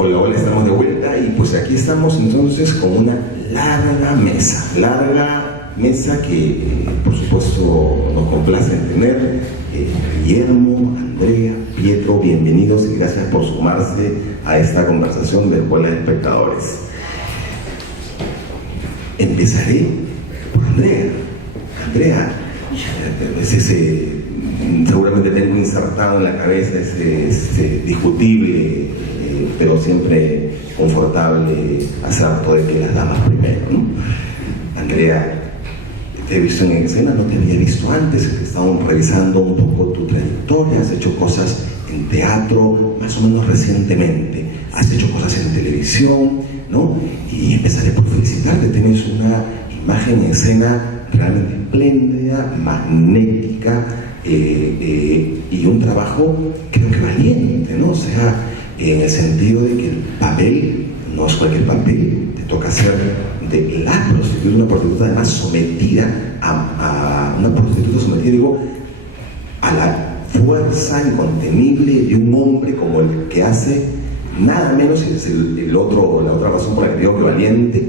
Hola, hola, estamos de vuelta y pues aquí estamos entonces con una larga mesa que por supuesto nos complace tener. Guillermo, Andrea, Pietro, bienvenidos y gracias por sumarse a esta conversación de Escuela de Espectadores. Empezaré por Andrea. Andrea, seguramente tengo insertado en la cabeza ese discutible, pero siempre confortable asalto de que las damas primero, ¿no? Andrea, te he visto en escena, no te había visto antes, estábamos revisando un poco tu trayectoria, has hecho cosas en teatro más o menos recientemente, has hecho cosas en televisión, ¿no? Y empezaré por felicitarte, tienes una imagen en escena realmente espléndida, magnética, y un trabajo creo que valiente, ¿no? O sea, en el sentido de que el papel no es cualquier papel, te toca ser de la prostituta, una prostituta además sometida a una prostituta sometida, digo, a la fuerza incontenible de un hombre como el que hace nada menos, y es la otra razón por la que digo que valiente,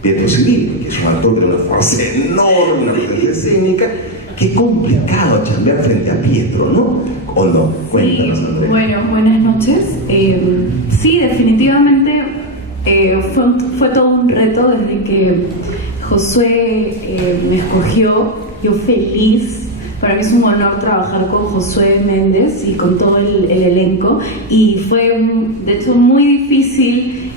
Pietro Civil, que es un actor que tiene una fuerza enorme, una presencia escénica. Qué complicado chambear frente a Pietro, ¿no? ¿O no? Cuéntanos, Andrea. Bueno, buenas noches. Sí, definitivamente fue todo un reto desde que Josué me escogió. Yo feliz. Para mí es un honor trabajar con Josué Méndez y con todo el elenco. Y fue, de hecho, muy difícil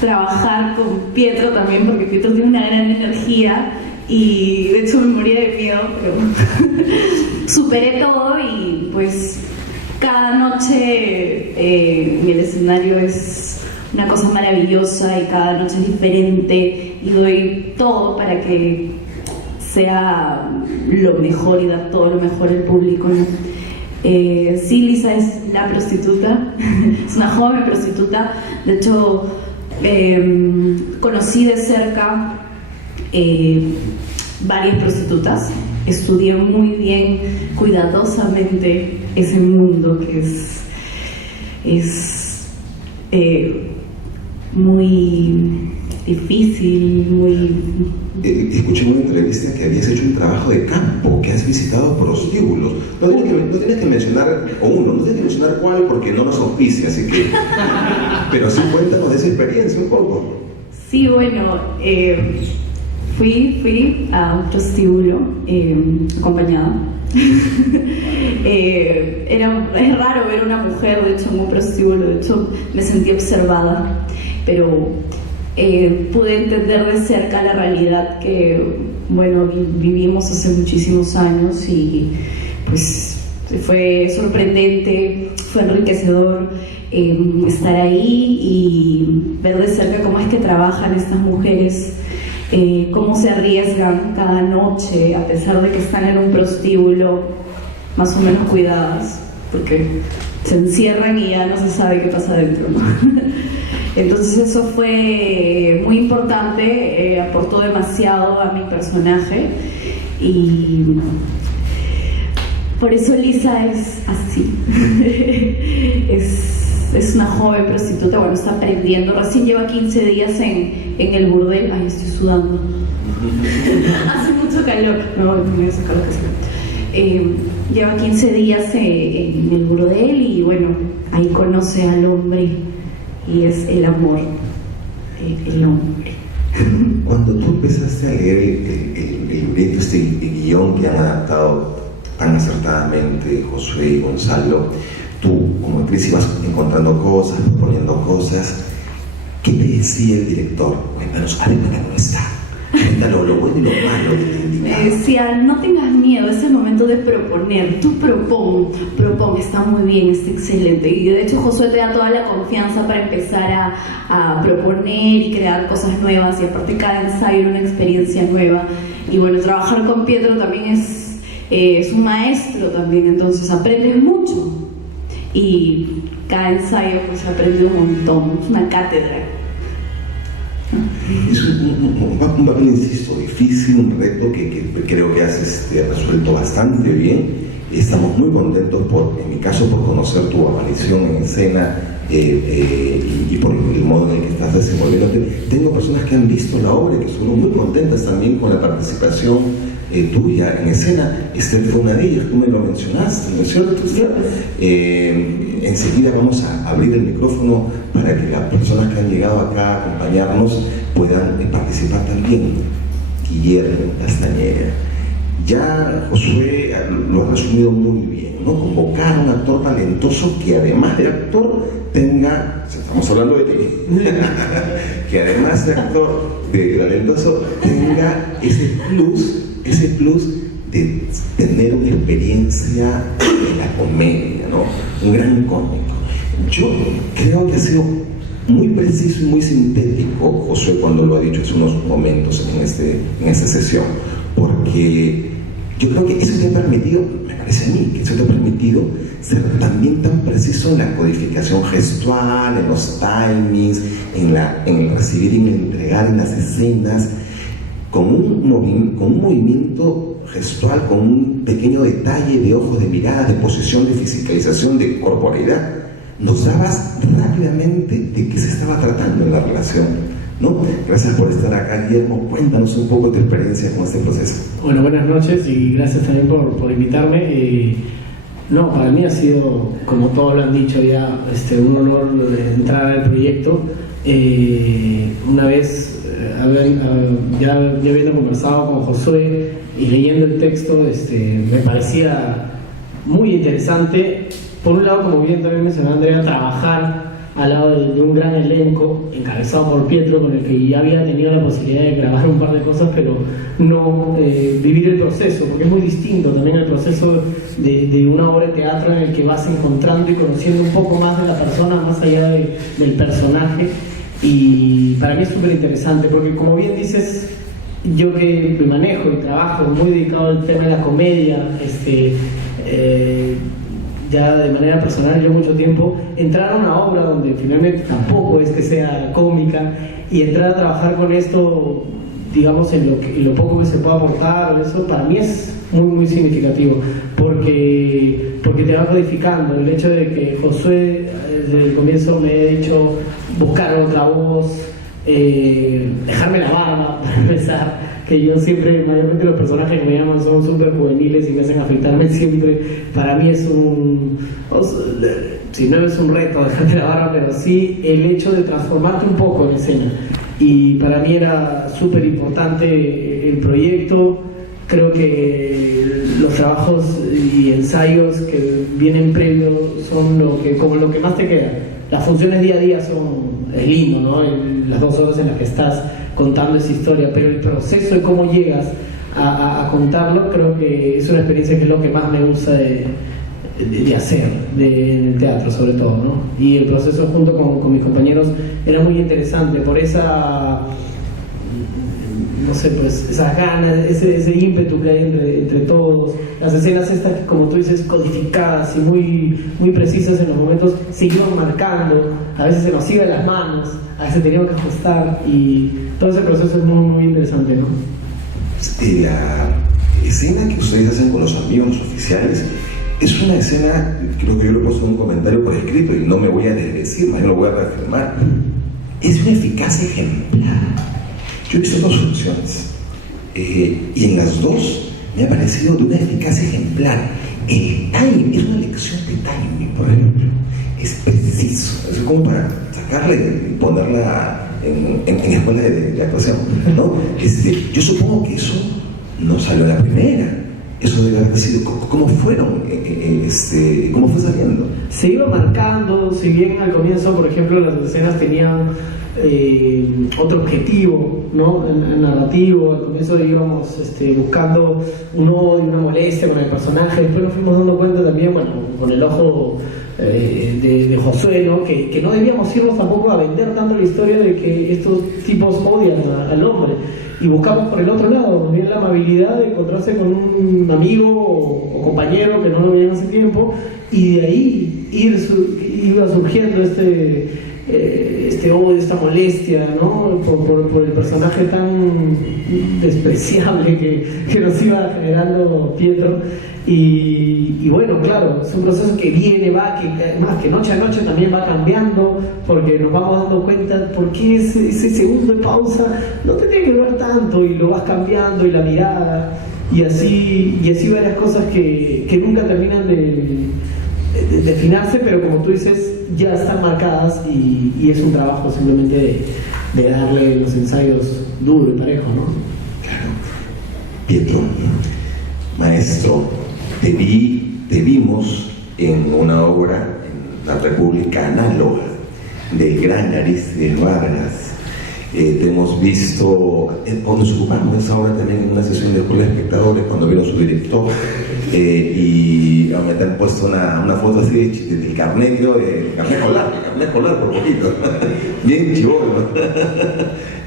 trabajar con Pietro también, porque Pietro tiene una gran energía. Y de hecho me moría de miedo, pero superé todo y pues cada noche en el escenario es una cosa maravillosa y cada noche es diferente y doy todo para que sea lo mejor y dar todo lo mejor al público, ¿no? Sí, Lisa es la prostituta, es una joven prostituta. De hecho, conocí de cerca varias prostitutas, estudié muy bien, cuidadosamente ese mundo que es muy difícil, muy... Escuché en una entrevista que habías hecho un trabajo de campo, que has visitado prostíbulos. No tienes que mencionar, no tienes que mencionar cuál porque no nos auspicia, así que... Pero sí, cuéntanos de esa experiencia un poco. Sí, bueno, fui a un prostíbulo acompañada. Es raro ver una mujer, de hecho, en un prostíbulo. De hecho, me sentí observada, pero pude entender de cerca la realidad que, bueno, vivimos hace muchísimos años y pues fue sorprendente, fue enriquecedor estar ahí y ver de cerca cómo es que trabajan estas mujeres, cómo se arriesgan cada noche a pesar de que están en un prostíbulo más o menos cuidadas, porque se encierran y ya no se sabe qué pasa dentro, ¿no? Entonces eso fue muy importante, aportó demasiado a mi personaje y por eso Lisa es así. Es una joven prostituta, bueno, está aprendiendo, recién lleva 15 días en el burdel. Ay, estoy sudando. Hace mucho calor. No, me voy a sacar lo que sea. Lleva 15 días en el burdel y bueno, ahí conoce al hombre y es el amor, el hombre. Cuando tú empezaste a leer el libreto, este guión que han adaptado tan acertadamente Josué y Gonzalo, tú como actriz ibas encontrando cosas, proponiendo cosas. ¿Qué te decía el director? Cuéntanos, a ver, no está. Cuéntanos lo bueno y lo malo que te indicaba. Me decía, no tengas miedo, es el momento de proponer. Tú propon, está muy bien, está excelente. Y de hecho Josué te da toda la confianza para empezar a proponer y crear cosas nuevas. Y aparte cada ensayo era una experiencia nueva. Y bueno, trabajar con Pietro también es un maestro también, entonces aprendes mucho. Y cada ensayo pues aprendí un montón, es una cátedra. Es un papel, insisto, difícil, un reto que creo que has resuelto bastante bien. Estamos muy contentos, en mi caso, por conocer tu aparición en escena y por el modo en el que estás desenvolviéndote. Tengo personas que han visto la obra y que son muy contentas también con la participación tuya en escena. Esther fue una de ellas, tú me lo mencionaste, ¿no es cierto? Enseguida vamos a abrir el micrófono para que las personas que han llegado acá a acompañarnos puedan participar también. Guillermo Castañeda. Ya Josué lo ha resumido muy bien, ¿no? Convocar a un actor talentoso que además de actor tenga, estamos hablando de ti, que además de actor talentoso tenga ese plus de tener una experiencia en la comedia, ¿no? Un gran cómico. Yo creo que ha sido muy preciso y muy sintético Josué cuando lo ha dicho hace unos momentos en esta sesión, porque yo creo que eso te ha permitido, me parece a mí, que eso te ha permitido ser también tan preciso en la codificación gestual, en los timings, en el recibir y en el entregar en las escenas, con un movimiento gestual, con un pequeño detalle de ojos, de mirada, de posición, de fisicalización, de corporeidad. Nos dabas rápidamente de qué se estaba tratando en la relación, ¿no? Gracias por estar acá, Guillermo. Cuéntanos un poco tu experiencia con este proceso. Bueno, buenas noches y gracias también por invitarme. No, para mí ha sido, como todos lo han dicho ya, un honor entrar al proyecto. Una vez, ya habiendo conversado con Josué y leyendo el texto, me parecía muy interesante. Por un lado, como bien también mencionó Andrea, trabajar al lado de un gran elenco encabezado por Pietro, con el que ya había tenido la posibilidad de grabar un par de cosas, pero no vivir el proceso, porque es muy distinto también el proceso de una obra de teatro en el que vas encontrando y conociendo un poco más de la persona, más allá del personaje. Y para mí es súper interesante, porque como bien dices, yo que me manejo y trabajo muy dedicado al tema de la comedia, ya de manera personal, yo mucho tiempo, entrar a una obra donde finalmente tampoco es que sea cómica, y entrar a trabajar con esto, digamos, en lo poco que se puede aportar, eso para mí es muy, muy significativo, porque te va codificando. El hecho de que Josué desde el comienzo me haya dicho buscar otra voz, dejarme la barba para empezar, que yo siempre, mayormente los personajes que me llaman son súper juveniles y me hacen afeitarme siempre. Para mí es si no es un reto dejarte la barba, pero sí el hecho de transformarte un poco en escena. Y para mí era súper importante el proyecto. Creo que los trabajos y ensayos que vienen previos son como lo que más te queda. Las funciones día a día es lindo, ¿no? Las 2 horas en las que estás contando esa historia, pero el proceso de cómo llegas a contarlo, creo que es una experiencia que es lo que más me gusta de hacer en el teatro, sobre todo, ¿no? Y el proceso junto con mis compañeros era muy interesante por esa, no sé, pues esas ganas, ese ímpetu que hay entre todos, las escenas estas que, como tú dices, codificadas y muy, muy precisas en los momentos, se iban marcando, a veces se nos iban las manos, a veces teníamos que ajustar, y todo ese proceso es muy, muy interesante, ¿no? La escena que ustedes hacen con los amigos oficiales es una escena, creo que yo lo he puesto en un comentario por escrito y no me voy a desdecir, más bien lo voy a reafirmar. Es una eficacia ejemplar. Yo he visto 2 funciones y en las 2 me ha parecido de una eficacia ejemplar. El timing es una lección de timing, por ejemplo. Es preciso, es como para sacarla y ponerla en escuela de actuación, ¿no? Yo supongo que eso no salió a la primera. Eso debe haber sido, ¿cómo fueron? ¿Cómo fue saliendo? Se iba marcando, si bien al comienzo, por ejemplo, las escenas tenían otro objetivo, ¿no? El narrativo. Al comienzo íbamos buscando un odio, una molestia con el personaje. Después nos fuimos dando cuenta también, bueno, con el ojo de Josué, ¿no? Que no debíamos irnos tampoco a vender tanto la historia de que estos tipos odian al hombre. Y buscamos por el otro lado, nos viene la amabilidad de encontrarse con un amigo o compañero que no lo veían hace tiempo, y de ahí iba surgiendo este odio, esta molestia, ¿no? Por el personaje tan despreciable que nos iba generando Pietro. Y bueno, claro, es un proceso que viene, va, que noche a noche también va cambiando, porque nos vamos dando cuenta por qué ese segundo de pausa no tenía que durar tanto, y lo vas cambiando, y la mirada, y así varias cosas que nunca terminan de afinarse, pero como tú dices, ya están marcadas, y es un trabajo simplemente de darle los ensayos duro y parejo, ¿no? Claro. Pietro, maestro, te vimos en una obra, en la República Análoga, del gran Arístides Vargas. Te hemos visto, nos ocupamos de esa obra también en una sesión de Escuela de Espectadores cuando vino su director, y me te han puesto una foto así del carnet, creo, el carnet escolar por poquito, bien chivolo.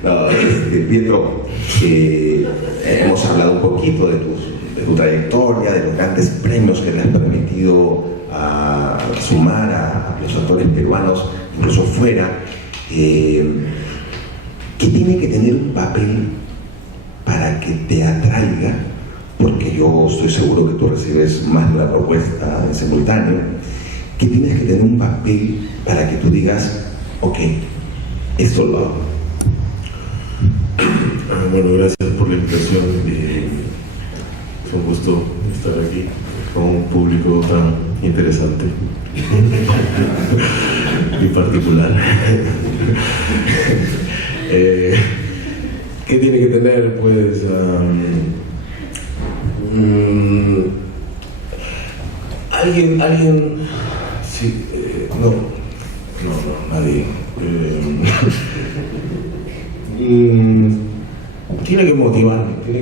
No, Pietro, hemos hablado un poquito de tu trayectoria, de los grandes premios que le han permitido sumar a los actores peruanos, incluso fuera. ¿Qué tiene que tener un papel para que te atraiga? Porque yo estoy seguro que tú recibes más de una propuesta en simultáneo. ¿Qué tienes que tener un papel para que tú digas, ok, esto lo hago? Bueno, gracias por la invitación. Es un gusto estar aquí con un público tan interesante y particular. ¿Qué tiene que tener? Pues alguien, sí, no, nadie. Tiene que motivarme, tiene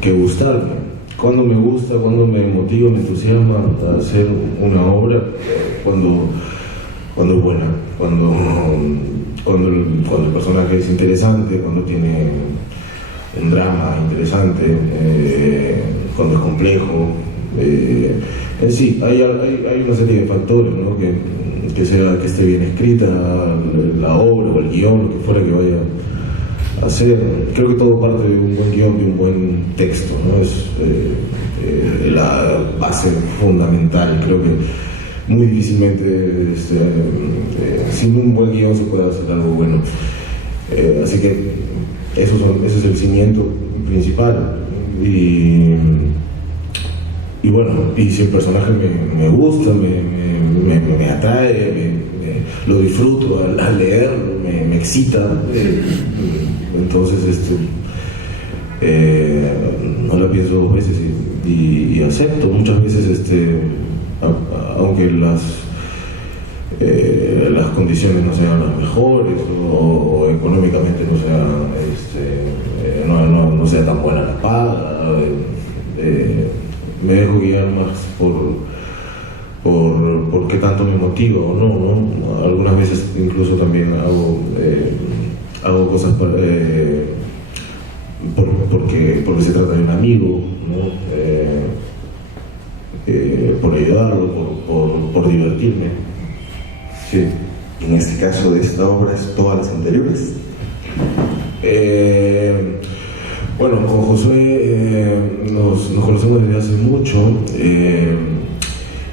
que gustarme. Cuando me gusta, cuando me motiva, me entusiasma a hacer una obra, cuando es buena, cuando el personaje es interesante, cuando tiene un drama interesante, cuando es complejo. En sí, hay una serie de factores, ¿no? que esté bien escrita la obra o el guión, lo que fuera que vaya a hacer. Creo que todo parte de un buen guión, de un buen texto, ¿no? Es la base fundamental. Creo que muy difícilmente sin un buen guión se puede hacer algo bueno. Así que ese es el cimiento principal. Y bueno, y si el personaje me gusta, me atrae, lo disfruto al leerlo, me excita, entonces no la pienso dos veces y acepto. Muchas veces aunque las condiciones no sean las mejores o económicamente no sea tan buena la paga, me dejo guiar más por qué tanto me motiva o no. Algunas veces incluso también hago cosas porque se trata de un amigo, ¿no? Por ayudarlo, por divertirme. Sí. En este caso de esta obra, ¿es todas las anteriores? Bueno, con Josué nos conocemos desde hace mucho,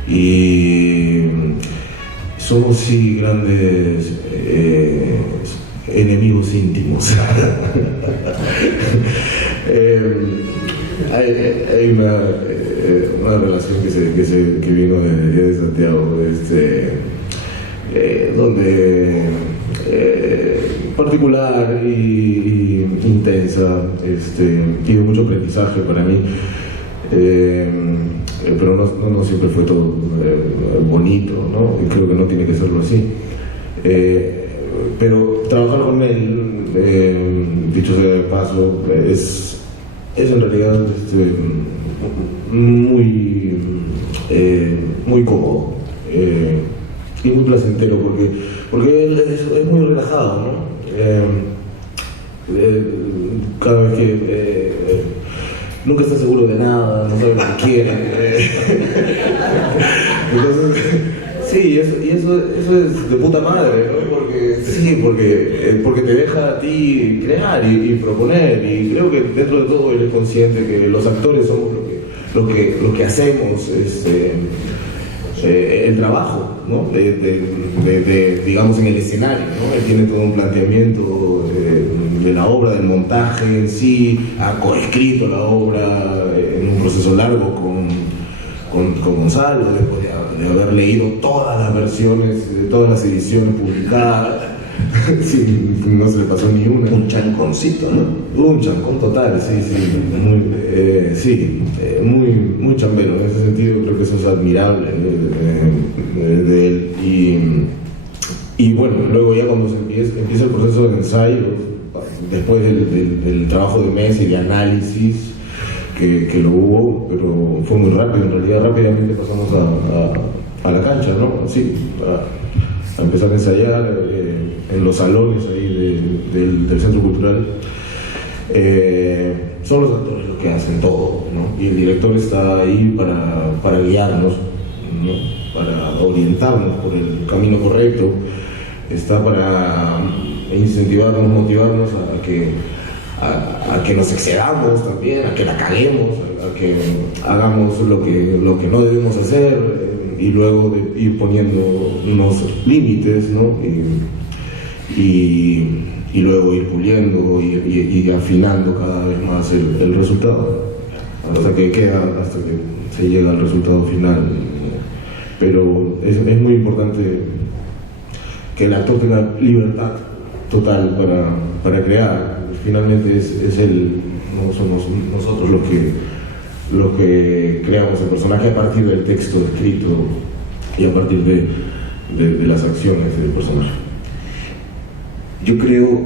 y somos sí grandes enemigos íntimos. Hay una relación que vino de Santiago, donde particular y intensa, y de mucho aprendizaje para mí, pero no siempre fue todo bonito, ¿no? Y creo que no tiene que serlo así. Pero trabajar con él, dicho sea de paso, es en realidad muy cómodo y muy placentero, porque él es muy relajado, ¿no? Cada vez que nunca está seguro de nada, no sabe lo que quiere. Entonces Sí, eso es de puta madre, ¿no? Porque te deja a ti crear y proponer, y creo que dentro de todo eres consciente que los actores somos lo que hacemos, el trabajo, ¿no? Digamos, en el escenario, ¿no? Él tiene todo un planteamiento de la obra, del montaje en sí, ha coescrito la obra en un proceso largo con Gonzalo, después de haber leído todas las versiones, todas las ediciones publicadas. Sí, no se le pasó ni una. Un chanconcito, ¿no? Un chancón total, muy chambero. En ese sentido creo que eso es admirable de él. Y bueno, luego ya cuando empieza el proceso de ensayo, después del trabajo de mes y de análisis que lo hubo, pero fue muy rápido, en realidad rápidamente pasamos a la cancha, ¿no? Sí, a empezar a ensayar en los salones ahí del Centro Cultural. Son los actores los que hacen todo, ¿no? Y el director está ahí para guiarnos, ¿no? Para orientarnos por el camino correcto, está para incentivarnos, motivarnos a que nos excedamos también, a que la caguemos, a que hagamos lo que no debemos hacer, y luego de ir poniendo unos límites, ¿no? Y luego ir puliendo y afinando cada vez más el resultado hasta que se llega al resultado final. Pero es muy importante que el actor tenga libertad total para crear. Finalmente no somos nosotros los que creamos el personaje a partir del texto escrito y a partir de las acciones del personaje. Yo creo,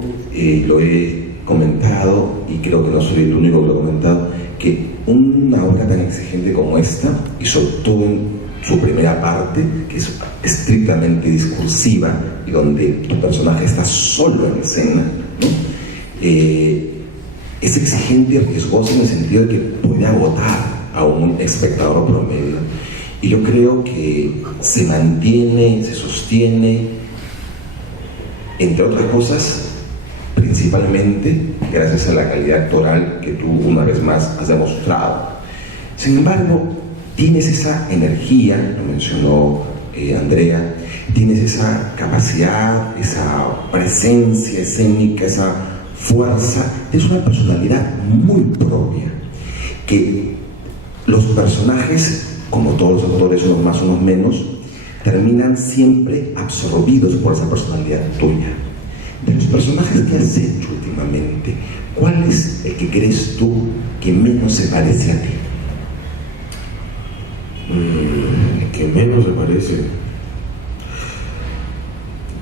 lo he comentado, y creo que no soy el único que lo he comentado, que una obra tan exigente como esta, y sobre todo en su primera parte, que es estrictamente discursiva y donde tu personaje está solo en escena, ¿no? Es exigente y riesgosa en el sentido de que puede agotar a un espectador promedio. Y yo creo que se mantiene, se sostiene, entre otras cosas, principalmente gracias a la calidad actoral que tú una vez más has demostrado. Sin embargo, tienes esa energía, lo mencionó Andrea, tienes esa capacidad, esa presencia escénica, esa fuerza, es una personalidad muy propia, que los personajes, como todos los actores, unos más, unos menos, terminan siempre absorbidos por esa personalidad tuya. De los personajes que has hecho últimamente, ¿cuál es el que crees tú que menos se parece a ti? El que menos se parece.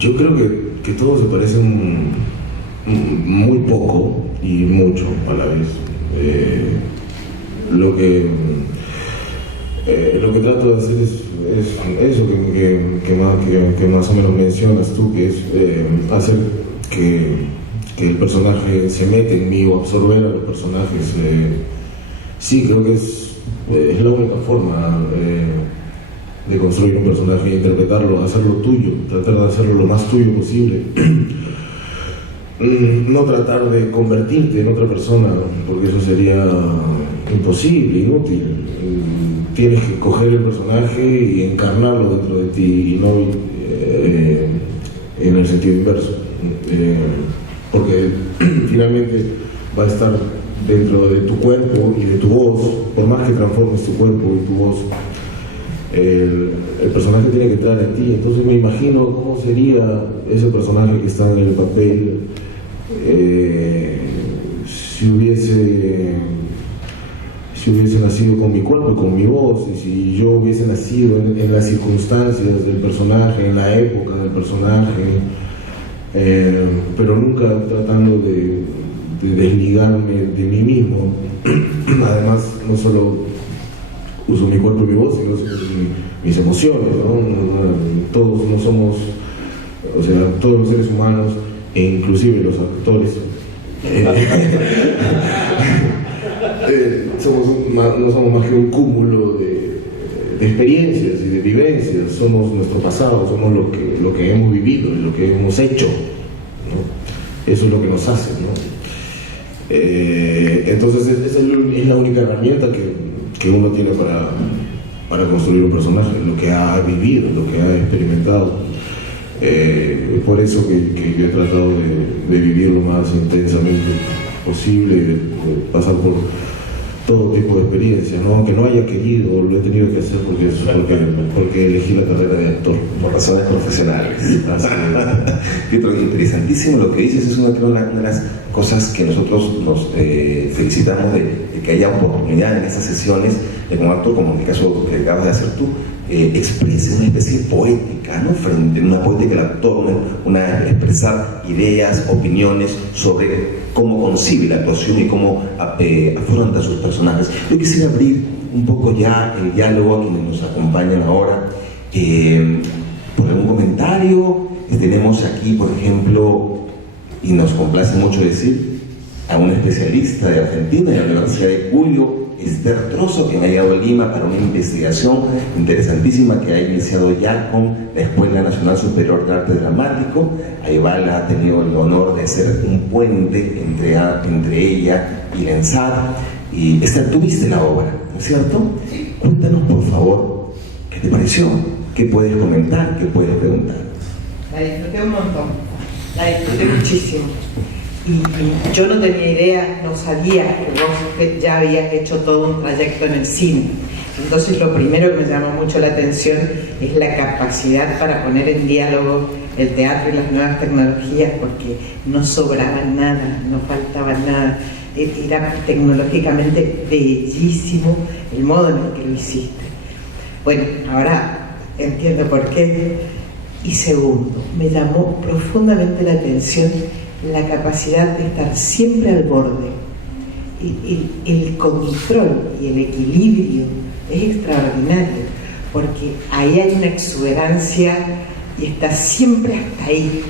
Yo creo que todos se parecen muy poco y mucho a la vez. Lo que trato de hacer es eso que más o menos mencionas tú, que es hacer que el personaje se mete en mí o absorber a los personajes. Sí, creo que es la única forma de construir un personaje e interpretarlo, hacerlo tuyo, tratar de hacerlo lo más tuyo posible. No tratar de convertirte en otra persona, porque eso sería imposible, inútil. Tienes que coger el personaje y encarnarlo dentro de ti, y no en el sentido inverso, porque finalmente va a estar dentro de tu cuerpo y de tu voz. Por más que transformes tu cuerpo y tu voz, el personaje tiene que entrar en ti. Entonces me imagino cómo sería ese personaje que está en el papel si hubiese nacido con mi cuerpo y con mi voz, y si yo hubiese nacido en las circunstancias del personaje, en la época del personaje, pero nunca tratando de desligarme de mí mismo. Además, no solo uso mi cuerpo y mi voz, sino mis emociones, ¿no? Todos no somos, o sea, todos los seres humanos, e inclusive los actores, no somos más que un cúmulo de experiencias y de vivencias, somos nuestro pasado, somos lo que hemos vivido, lo que hemos hecho, ¿no? Eso es lo que nos hace, ¿no? Entonces esa es la única herramienta que uno tiene para construir un personaje, lo que ha vivido, lo que ha experimentado. Por eso que yo he tratado de vivir lo más intensamente posible, de pasar por todo tipo de experiencias, ¿no? Aunque no haya querido, lo he tenido que hacer porque elegí la carrera de actor. Por razones profesionales. Pietro, interesantísimo lo que dices, es una de las cosas que nosotros nos felicitamos de que haya oportunidad en estas sesiones de como actor, como en el caso que acabas de hacer tú, exprese una especie poética, ¿no? Frente a una poética del actor, expresar ideas, opiniones sobre cómo concibe la actuación y cómo afronta sus personajes. Yo quisiera abrir un poco ya el diálogo a quienes nos acompañan ahora por algún comentario. Tenemos aquí, por ejemplo, y nos complace mucho decir, a un especialista de Argentina, de la Universidad de Cuyo, Esther Trozo, quien ha llegado a Lima para una investigación interesantísima que ha iniciado ya con la Escuela Nacional Superior de Arte Dramático. Ayval ha tenido el honor de ser un puente entre ella y Lensar. Y Esther, tú viste la obra, ¿no es cierto? Cuéntanos, por favor, ¿qué te pareció? ¿Qué puedes comentar? ¿Qué puedes preguntar? La disfruté un montón, la disfruté muchísimo. Y yo no tenía idea, no sabía que vos ya habías hecho todo un trayecto en el cine. Entonces lo primero que me llamó mucho la atención es la capacidad para poner en diálogo el teatro y las nuevas tecnologías, porque no sobraba nada, no faltaba nada. Era tecnológicamente bellísimo el modo en el que lo hiciste. Bueno, ahora entiendo por qué. Y segundo, me llamó profundamente la atención la capacidad de estar siempre al borde. El control y el equilibrio es extraordinario, porque ahí hay una exuberancia y está siempre hasta ahí.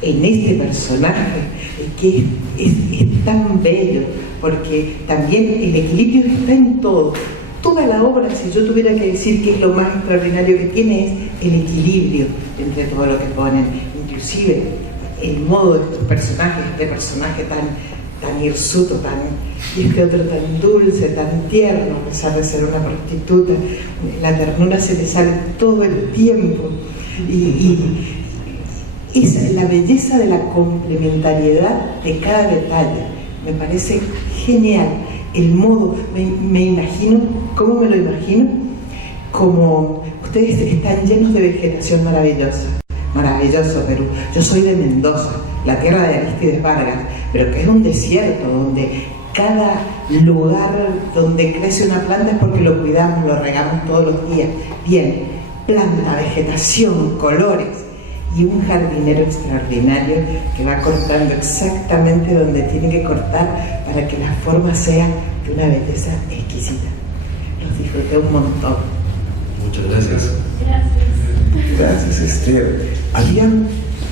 En este personaje que es tan bello, porque también el equilibrio está en todo. Toda la obra, si yo tuviera que decir que es lo más extraordinario que tiene, es el equilibrio entre todo lo que ponen, inclusive el modo de estos personajes, este personaje tan hirsuto, y este otro tan dulce, tan tierno, a pesar de ser una prostituta. La ternura se le sale todo el tiempo, y es la belleza de la complementariedad de cada detalle. Me parece genial el modo. Me imagino, ¿cómo me lo imagino? Como ustedes están llenos de vegetación maravillosa. Maravilloso Perú. Yo soy de Mendoza, la tierra de Aristides Vargas, pero que es un desierto donde cada lugar donde crece una planta es porque lo cuidamos, lo regamos todos los días. Bien, planta, vegetación, colores y un jardinero extraordinario que va cortando exactamente donde tiene que cortar para que la forma sea de una belleza exquisita. Los disfruté un montón. Muchas gracias. Gracias, Esther. ¿Habían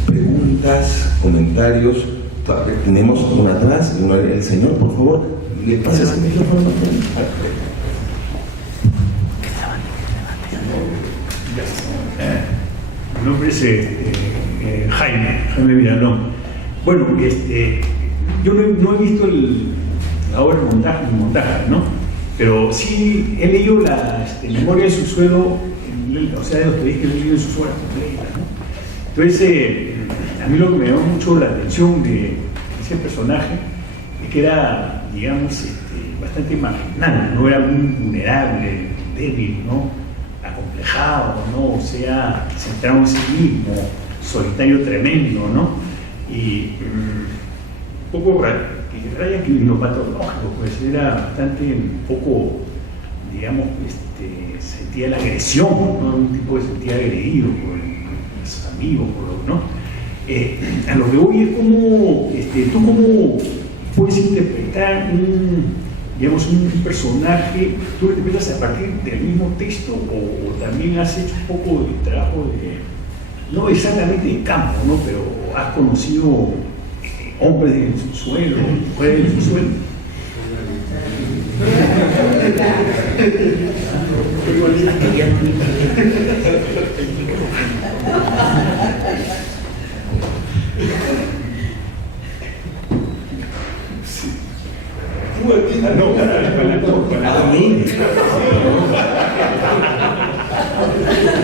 preguntas, comentarios? Tenemos una atrás, el señor, por favor. ¿Le pasas el micrófono? Mi nombre es Jaime Villalón. Bueno, yo no he visto la obra en montaje, ¿no? Pero sí he leído la Memoria de Subsuelo, o sea, de los que he leído en sus obras completas, ¿no? Entonces, a mí lo que me llamó mucho la atención de ese personaje es que era, digamos, bastante marginal, no era muy vulnerable, débil, ¿no? Acomplejado, ¿no? O sea, centrado en sí mismo, solitario tremendo, ¿no? Y un poco raya criminopatológico, pues era bastante, un poco, digamos, sentía la agresión, ¿no? Un tipo que sentía agredido por sus amigos, ¿no? A lo que voy es como, tú cómo puedes interpretar un personaje, tú lo interpretas a partir del mismo texto o también has hecho un poco de trabajo no exactamente de campo, ¿no? Pero has conocido hombres del subsuelo, mujeres del subsuelo. No, para A mí.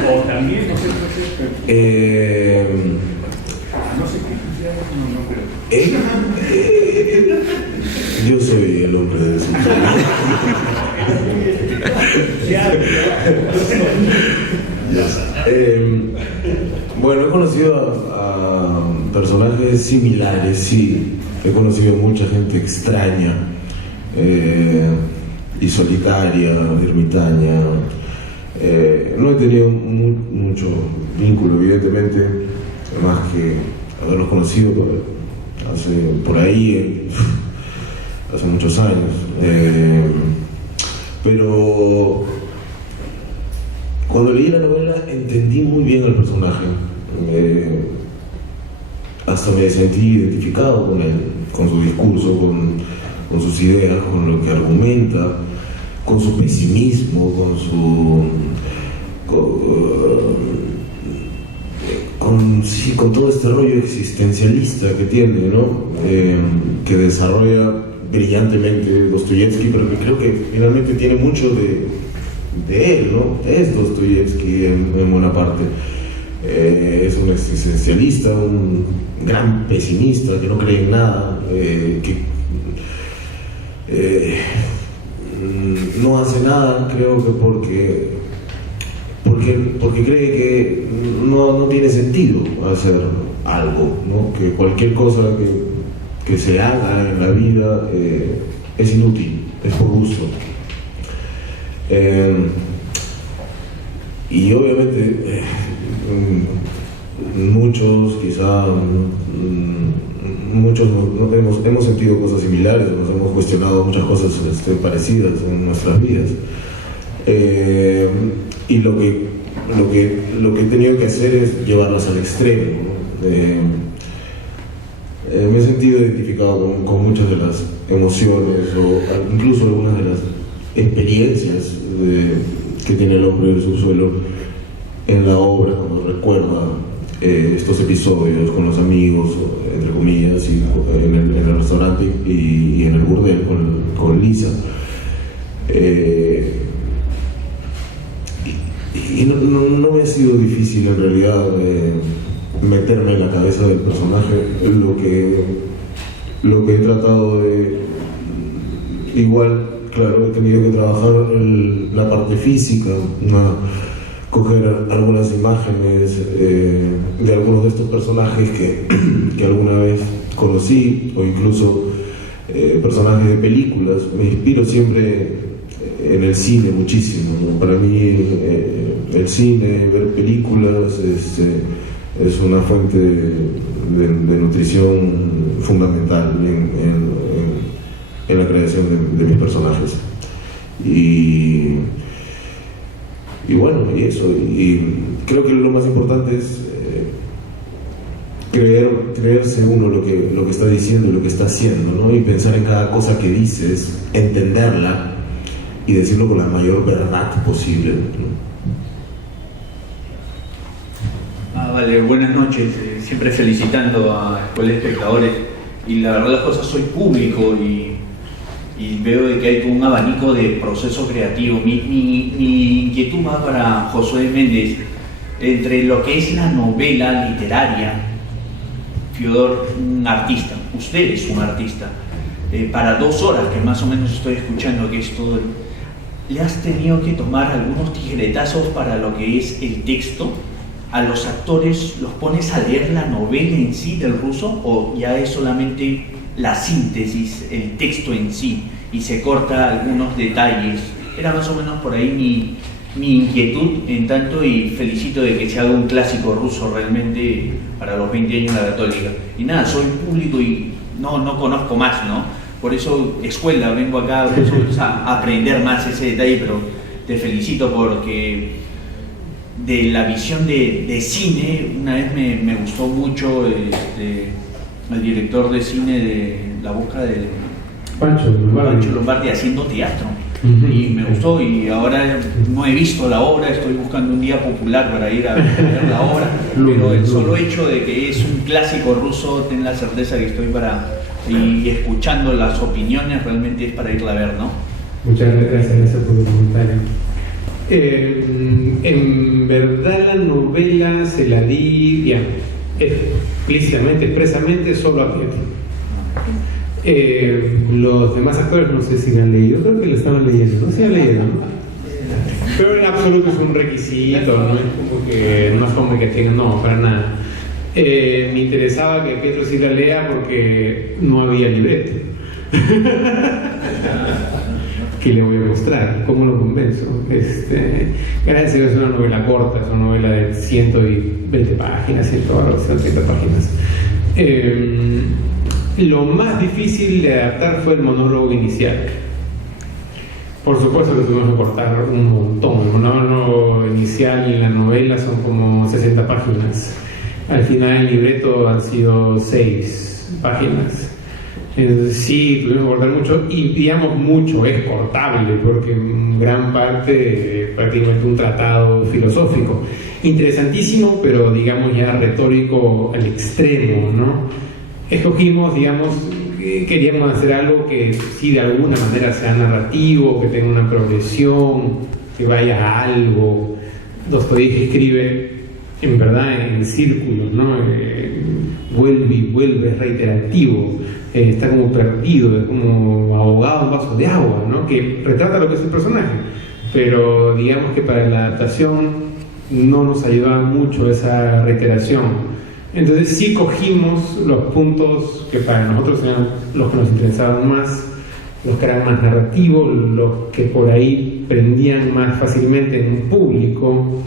o también, no sé, no sé qué, no, Yo soy el hombre de su bueno, he conocido a personajes similares, sí. He conocido mucha gente extraña y solitaria, ermitaña. No he tenido mucho vínculo, evidentemente, más que haberlos conocido por ahí, hace muchos años. Pero cuando leí la novela entendí muy bien al personaje. Hasta me sentí identificado con él, con su discurso, con sus ideas, con lo que argumenta, con su pesimismo, con todo este rollo existencialista que tiene, ¿no? Que desarrolla brillantemente Dostoyevsky, pero que creo que finalmente tiene mucho de él, ¿no? Es Dostoyevsky en buena parte. Es un existencialista, un gran pesimista que no cree en nada, no hace nada, creo que porque cree que no tiene sentido hacer algo, ¿no? Que cualquier cosa que se haga en la vida es inútil, es por gusto. Y obviamente muchos hemos sentido cosas similares, nos hemos cuestionado muchas cosas parecidas en nuestras vidas. Y lo que he tenido que hacer es llevarlas al extremo, ¿no? Me he sentido identificado con muchas de las emociones o incluso algunas de las experiencias que tiene el hombre del subsuelo en la obra, cuando recuerda estos episodios con los amigos, entre comillas, y en el restaurante y en el burdel con Lisa. Y no me ha sido difícil en realidad meterme en la cabeza del personaje. Lo que he tratado de... Igual, claro, he tenido que trabajar la parte física, coger algunas imágenes de algunos de estos personajes que alguna vez conocí, o incluso personajes de películas. Me inspiro siempre en el cine muchísimo, ¿no? Para mí el cine, ver películas es una fuente de nutrición fundamental en la creación de mis personajes. Y bueno, y eso, y creo que lo más importante es creerse uno lo que está diciendo y lo que está haciendo, ¿no? Y pensar en cada cosa que dices, entenderla y decirlo con la mayor verdad posible, ¿no? Vale, buenas noches, siempre felicitando a Escuela de Espectadores, y la verdad las cosas, soy público y veo de que hay un abanico de proceso creativo. Mi inquietud va para Josué Méndez, entre lo que es la novela literaria. Fiodor, un artista, usted es un artista, para 2 horas que más o menos estoy escuchando que es todo, ¿le has tenido que tomar algunos tijeretazos para lo que es el texto? ¿A los actores los pones a leer la novela en sí del ruso, o ya es solamente la síntesis, el texto en sí, y se corta algunos detalles? Era más o menos por ahí mi inquietud, en tanto, y felicito de que se haga un clásico ruso realmente para los 20 años de la Católica. Y nada, soy público y no conozco más, ¿no? Por eso, escuela, vengo acá a aprender más ese detalle, pero te felicito porque de la visión de cine, una vez me gustó mucho el director de cine de La Boca de Pancho Lombardi haciendo teatro. y me gustó, y ahora no he visto la obra, estoy buscando un día popular para ir a ver la obra, pero el solo hecho de que es un clásico ruso, ten la certeza que estoy y escuchando las opiniones realmente es para irla a ver, ¿no? Muchas gracias por tu comentario. En verdad la novela se la di ya, explícitamente, expresamente solo a Pietro. Los demás actores no sé si la han leído, creo que la estaban leyendo, no sé si la leyeron, ¿no? Pero en absoluto es un requisito, no es como que tenga, no, para nada. Me interesaba que Pietro sí la lea porque no había libreto. ¿Qué le voy a mostrar? ¿Cómo lo convenzo? Gracias a Dios es una novela corta, es una novela de 120 páginas, 130 páginas. Lo más difícil de adaptar fue el monólogo inicial. Por supuesto que tuvimos que cortar un montón. El monólogo inicial y en la novela son como 60 páginas. Al final el libreto han sido 6 páginas. Entonces, sí, tuvimos que cortar mucho y digamos mucho, es cortable porque en gran parte prácticamente un tratado filosófico. Interesantísimo, pero digamos ya retórico al extremo, ¿no? Escogimos, digamos, queríamos hacer algo que sí de alguna manera sea narrativo, que tenga una progresión, que vaya a algo. Dostoyevski escribe en verdad en círculos, ¿no? Vuelve y vuelve, es reiterativo, está como perdido, es como ahogado en un vaso de agua, ¿no? Que retrata lo que es el personaje, pero digamos que para la adaptación no nos ayudaba mucho esa reiteración. Entonces sí cogimos los puntos que para nosotros eran los que nos interesaban más, los que eran más narrativos, los que por ahí prendían más fácilmente en un público,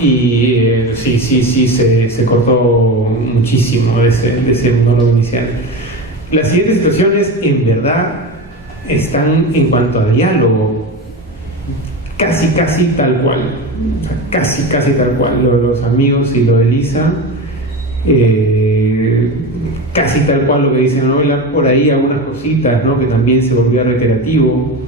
y sí se cortó muchísimo de ese monólogo inicial. Las siguientes situaciones en verdad están en cuanto a diálogo casi tal cual, o sea, casi tal cual. Lo de los amigos y lo de Lisa, casi tal cual lo que dice la novela. Por ahí algunas cositas, ¿no? Que también se volvía reiterativo,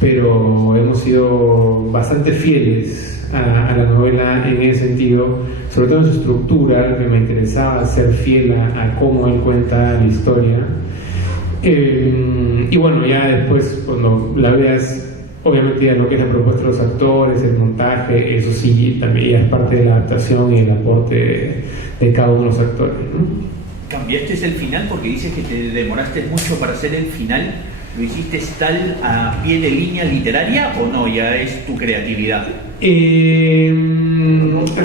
pero hemos sido bastante fieles a la novela en ese sentido, sobre todo en su estructura, que me interesaba ser fiel a cómo él cuenta la historia. Y bueno, ya después cuando la veas, obviamente ya lo que es la propuesta de los actores, el montaje, eso sí, también ya es parte de la adaptación y el aporte de cada uno de los actores, ¿no? ¿Cambiaste el final porque dices que te demoraste mucho para hacer el final? ¿Lo hiciste tal a pie de línea literaria o no? ¿Ya es tu creatividad?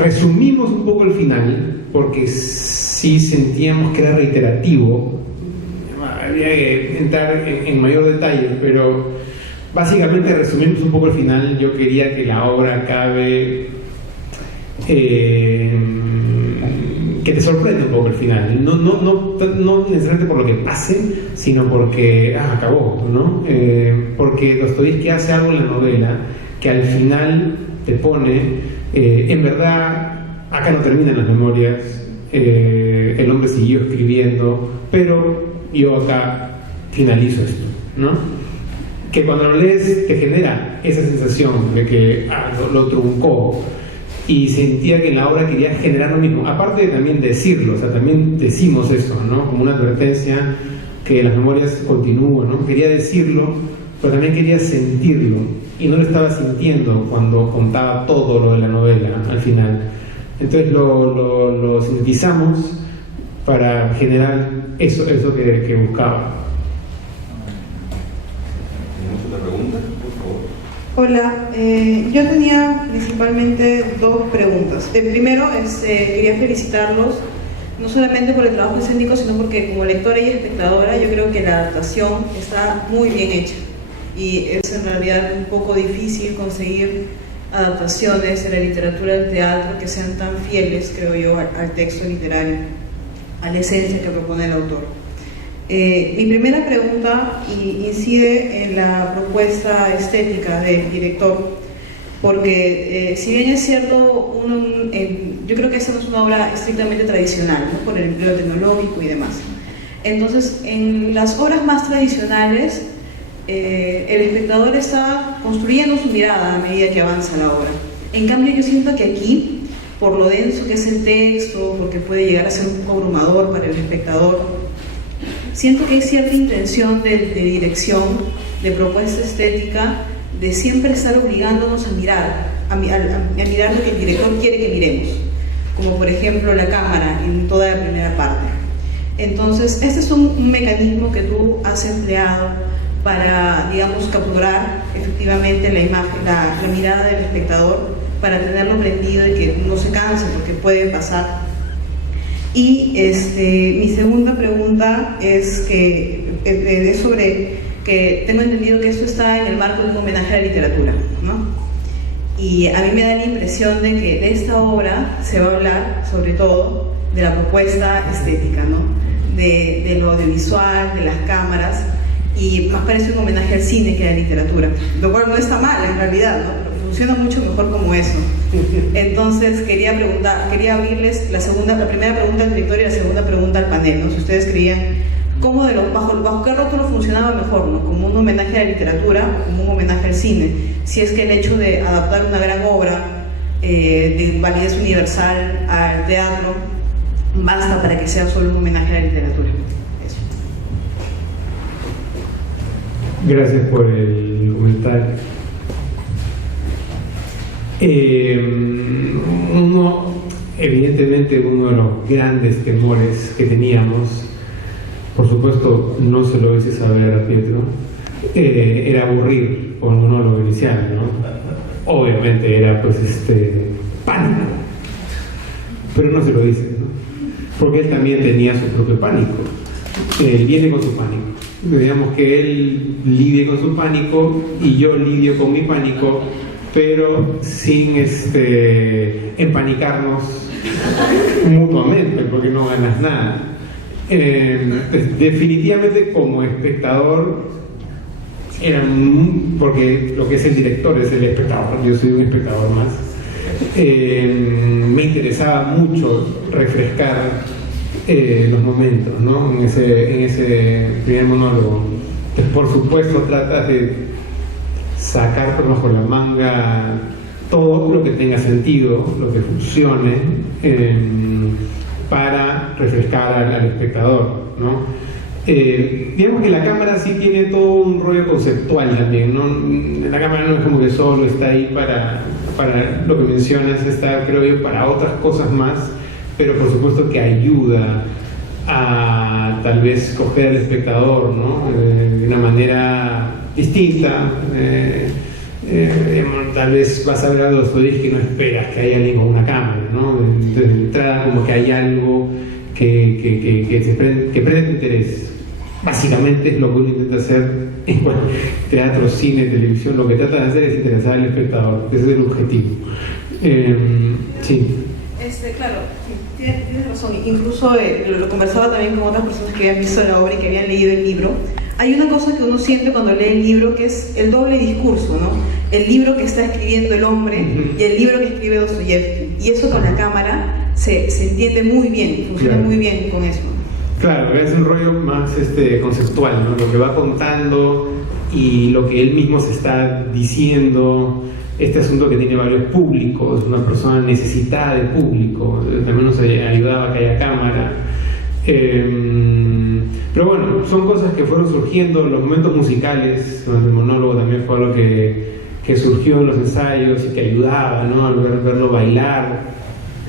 Resumimos un poco el final porque sí sentíamos que era reiterativo. Había que entrar en mayor detalle, pero básicamente resumimos un poco el final. Yo quería que la obra acabe, que te sorprenda un poco el final, no necesariamente por lo que pase, sino porque acabó, ¿no? Porque Dostoyevski hace algo en la novela que al final te pone, en verdad, acá no terminan las memorias, el hombre siguió escribiendo, pero yo acá finalizo esto, ¿no? Que cuando lo lees te genera esa sensación de que lo truncó, y sentía que en la obra quería generar lo mismo, aparte de también decirlo, o sea, también decimos eso, ¿no? Como una advertencia que las memorias continúan, ¿no? Quería decirlo, pero también quería sentirlo, y no lo estaba sintiendo cuando contaba todo lo de la novela al final. Entonces lo sintetizamos para generar eso que buscaba. ¿Otra pregunta? Por favor. Hola, yo tenía principalmente 2 preguntas. Primero, quería felicitarlos, no solamente por el trabajo escénico, sino porque como lectora y espectadora yo creo que la adaptación está muy bien hecha, y es en realidad un poco difícil conseguir adaptaciones de la literatura del teatro que sean tan fieles, creo yo, al texto literario, a la esencia que propone el autor. Mi primera pregunta incide en la propuesta estética del director, porque si bien es cierto, yo creo que esta no es una obra estrictamente tradicional, ¿no? Por el empleo tecnológico y demás. Entonces, en las obras más tradicionales el espectador está construyendo su mirada a medida que avanza la obra. En cambio, yo siento que aquí, por lo denso que es el texto, porque puede llegar a ser un poco abrumador para el espectador, siento que hay cierta intención de dirección, de propuesta estética, de siempre estar obligándonos a mirar, a mirar lo que el director quiere que miremos, como por ejemplo la cámara en toda la primera parte. Entonces, este es un mecanismo que tú has empleado para, digamos, capturar efectivamente la imagen, la mirada del espectador, para tenerlo prendido y que no se canse, porque puede pasar. Y mi segunda pregunta es sobre que tengo entendido que esto está en el marco de un homenaje a la literatura, ¿no? Y a mí me da la impresión de que de esta obra se va a hablar sobre todo de la propuesta estética, ¿no? De lo audiovisual, de las cámaras, y más parece un homenaje al cine que a la literatura, lo cual no está mal en realidad, ¿no? Pero funciona mucho mejor como eso. Entonces quería abrirles la primera pregunta al director y la segunda pregunta al panel, ¿no? Si ustedes creían bajo qué rótulo funcionaba mejor, ¿no? Como un homenaje a la literatura o como un homenaje al cine, si es que el hecho de adaptar una gran obra de validez universal al teatro basta para que sea solo un homenaje a la literatura. Eso. Gracias por el comentario. Evidentemente uno de los grandes temores que teníamos, por supuesto no se lo hice saber a Pietro, era aburrir con un monólogo inicial, ¿no? Obviamente era pues pánico, pero no se lo dice, ¿no? Porque él también tenía su propio pánico. Él viene con su pánico. Digamos que él lidie con su pánico y yo lidio con mi pánico, pero sin empanicarnos mutuamente, porque no ganas nada. Definitivamente como espectador, porque lo que es el director es el espectador, yo soy un espectador más, me interesaba mucho refrescar los momentos, ¿no? en ese primer monólogo. Por supuesto tratas de sacar por bajo la manga todo lo que tenga sentido, lo que funcione, para refrescar al espectador, ¿no? Digamos que la cámara sí tiene todo un rollo conceptual también, ¿no? La cámara no es como que solo está ahí para lo que mencionas, está, creo yo, para otras cosas más, pero por supuesto que ayuda a tal vez coger al espectador, ¿no? De una manera distinta. Tal vez vas a ver algo de Dostoyevsky y no esperas que haya alguien con una cámara, ¿no? De entrada como que hay algo que prende tu interés. Básicamente es lo que uno intenta hacer en teatro, cine, televisión. Lo que trata de hacer es interesar al espectador. Ese es el objetivo. Sí. Claro, tienes razón. Incluso lo conversaba también con otras personas que habían visto la obra y que habían leído el libro. Hay una cosa que uno siente cuando lee el libro, que es el doble discurso, ¿no? El libro que está escribiendo el hombre y el libro que escribe Dostoyevsky. Y eso con la cámara se entiende muy bien, funciona muy bien con eso. Claro, es un rollo más conceptual, ¿no? Lo que va contando y lo que él mismo se está diciendo. Este asunto que tiene varios públicos, una persona necesitada de público, también nos ayudaba a que haya cámara. Pero bueno, son cosas que fueron surgiendo, los momentos musicales, el monólogo también fue algo que surgió en los ensayos y que ayudaba, ¿no? Al verlo bailar,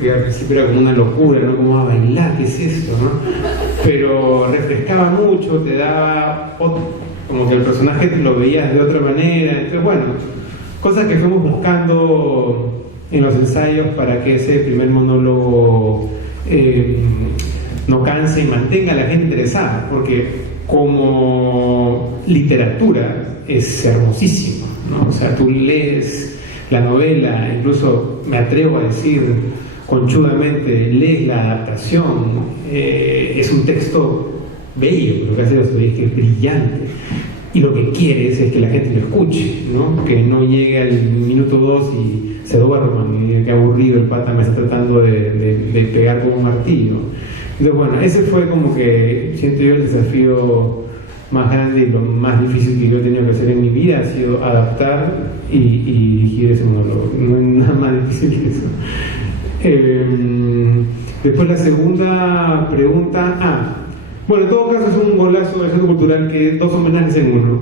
que al principio era como una locura, ¿no? ¿Cómo va a bailar? ¿Qué es esto? ¿No? Pero refrescaba mucho, te daba como que el personaje lo veías de otra manera. Entonces bueno, cosas que fuimos buscando en los ensayos para que ese primer monólogo no canse y mantenga a la gente interesada, porque como literatura es hermosísimo, ¿no? O sea, tú lees la novela, incluso me atrevo a decir conchudamente, lees la adaptación, es un texto bello, lo que hace Dostoyevsky es brillante, y lo que quieres es que la gente lo escuche, ¿no? Que no llegue al minuto 2 y se duerman, y qué aburrido, el pata me está tratando de pegar con un martillo. Entonces bueno, ese fue como que siento yo el desafío más grande y lo más difícil que yo he tenido que hacer en mi vida ha sido adaptar y dirigir ese monólogo. No hay nada más difícil que eso. Después la segunda pregunta, bueno, en todo caso es un golazo del Centro Cultural que 2 homenajes en uno.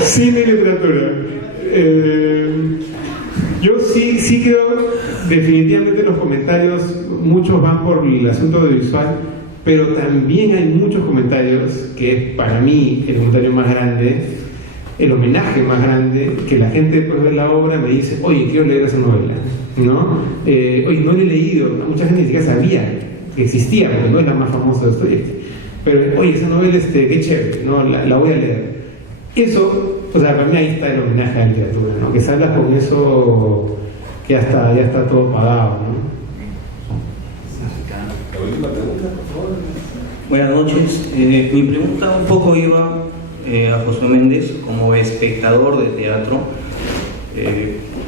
Cine y literatura. Yo sí creo, definitivamente los comentarios, muchos van por el asunto audiovisual, pero también hay muchos comentarios, que es para mí el comentario más grande, el homenaje más grande, que la gente después de la obra me dice, oye, quiero leer esa novela, ¿no? Oye, no la he leído, ¿no? Mucha gente ni siquiera sabía que existía, porque no es la más famosa de Dostoyevski, pero oye, esa novela, qué chévere, ¿no? La voy a leer. Eso, o sea, para mí ahí está el homenaje a la literatura, ¿no? Que salgas con eso, que ya está todo pagado, ¿no? La última pregunta, por favor. Buenas noches. Mi pregunta un poco iba a José Méndez como espectador de teatro.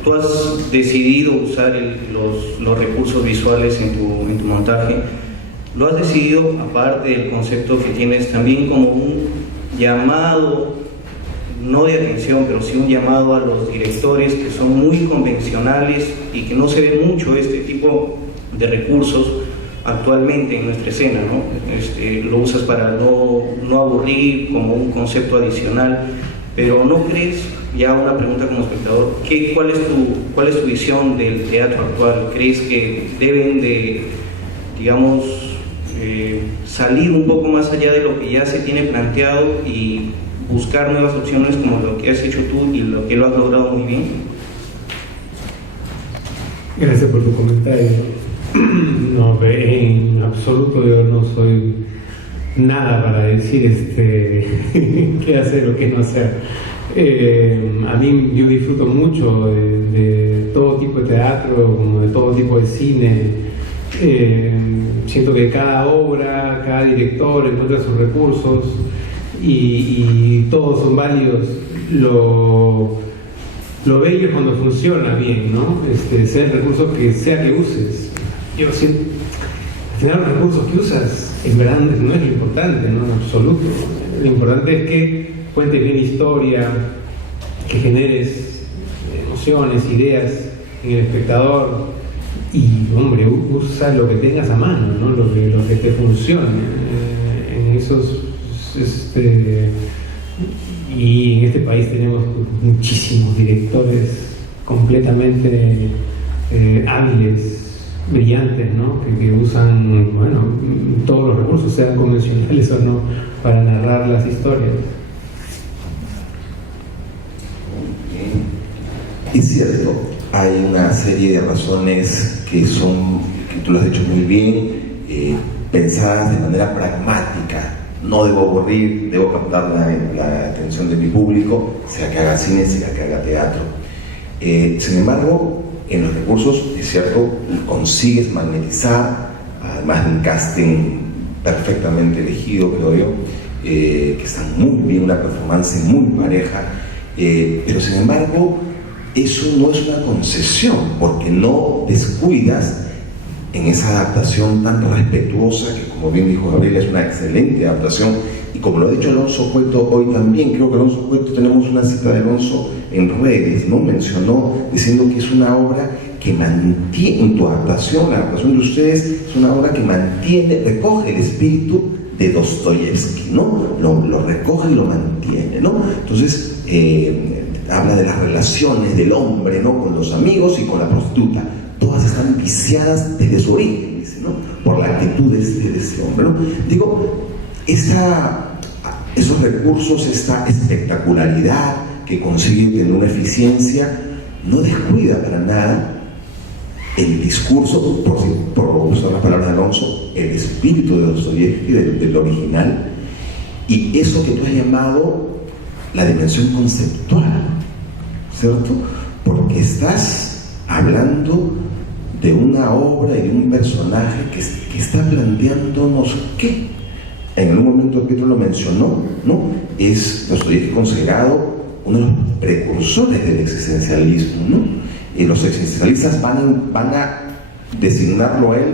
Tú has decidido usar los recursos visuales en tu montaje. Lo has decidido, aparte del concepto que tienes, también como un llamado, no de atención, pero sí un llamado a los directores que son muy convencionales y que no se ve mucho este tipo de recursos actualmente en nuestra escena, ¿no? Lo usas para no aburrir, como un concepto adicional, pero ¿no crees, ya una pregunta como espectador, cuál es tu visión del teatro actual? ¿Crees que deben de, digamos, salir un poco más allá de lo que ya se tiene planteado y buscar nuevas opciones como lo que has hecho tú y lo que lo has logrado muy bien? Gracias por tu comentario. No, en absoluto yo no soy nada para decir qué hacer o qué no hacer. A mí yo disfruto mucho de todo tipo de teatro, como de todo tipo de cine. Siento que cada obra, cada director encuentra sus recursos y todos son válidos. Lo bello es cuando funciona bien, ¿no? Sea el recurso que sea que uses. Yo siento, al final los recursos que usas en verdad no es lo importante, ¿no? En absoluto. Lo importante es que cuentes bien historia, que generes emociones, ideas en el espectador y, hombre, usa lo que tengas a mano, ¿no? Lo que te funcione. En esos, y en este país tenemos muchísimos directores completamente hábiles, brillantes, ¿no? Que usan, bueno, todos los recursos, sean convencionales o no, para narrar las historias. Es cierto, hay una serie de razones que tú lo has hecho muy bien, pensadas de manera pragmática. No debo aburrir, debo captar la atención de mi público, sea que haga cine, sea que haga teatro. Sin embargo, en los recursos, es cierto, consigues magnetizar, además de un casting perfectamente elegido, creo yo, que está muy bien, una performance muy pareja, pero sin embargo, eso no es una concesión, porque no descuidas en esa adaptación tan respetuosa, que como bien dijo Gabriela, es una excelente adaptación, y como lo ha dicho Alonso Cueto hoy también, creo que Alonso Cueto, tenemos una cita de Alonso en redes, ¿no? Mencionó diciendo que es una obra que mantiene, en tu adaptación, la adaptación de ustedes, es una obra que mantiene, recoge el espíritu de Dostoyevski, ¿no? Lo recoge y lo mantiene, ¿no? Entonces, habla de las relaciones del hombre, ¿no? Con los amigos y con la prostituta. Todas están viciadas desde su origen, dice, ¿no? Por la actitud de ese hombre, ¿no? Digo, esos recursos, esta espectacularidad que consigue tener una eficiencia, no descuida para nada el discurso, por usar las palabras de Alonso, el espíritu de Dostoyevski, del original, y eso que tú has llamado la dimensión conceptual, ¿cierto? Porque estás hablando de una obra y de un personaje que está planteándonos qué. En un momento Pietro lo mencionó, ¿no? Es Dostoyevski considerado uno de los precursores del existencialismo, ¿no? Y los existencialistas van a designarlo a él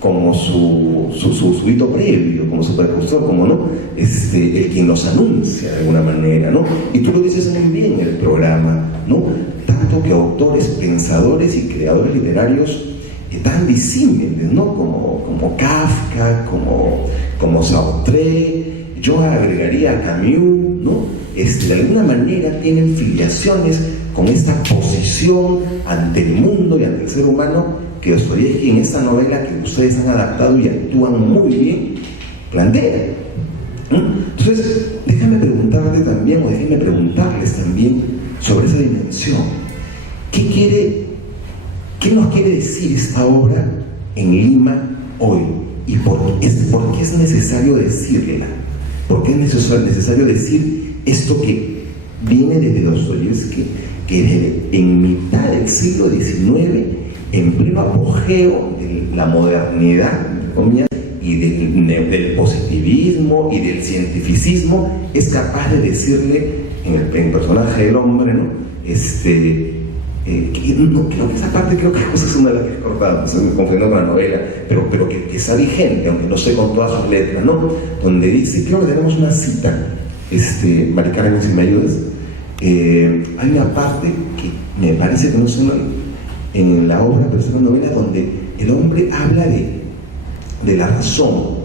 como su hito previo, como su precursor, como no, el quien nos anuncia de alguna manera, ¿no? Y tú lo dices muy bien en el programa, ¿no? Tanto que autores, pensadores y creadores literarios tan disímiles, ¿no? Como Kafka, como Sartre, yo agregaría a Camus, ¿no? De alguna manera tienen filiaciones con esta posición ante el mundo y ante el ser humano que Dostoyevski en esta novela que ustedes han adaptado y actúan muy bien, plantea. Entonces, déjame preguntarte también, o déjenme preguntarles también sobre esa dimensión. ¿Qué nos quiere decir esta obra en Lima hoy? ¿Y por qué es necesario decirla? ¿Por qué es necesario decir esto que viene desde Dostoyevski, que en mitad del siglo XIX, en pleno apogeo de la modernidad, entre comillas, y del positivismo y del cientificismo, es capaz de decirle en el personaje del hombre, ¿no? Creo que esa parte creo que es una de las que he cortado, me confundiendo con la novela, pero que está vigente, aunque no sé con todas sus letras, ¿no? Donde dice, creo que tenemos una cita, Mari Carmen, si me ayudas, hay una parte que me parece que no solo en la obra, pero es una novela donde el hombre habla de la razón,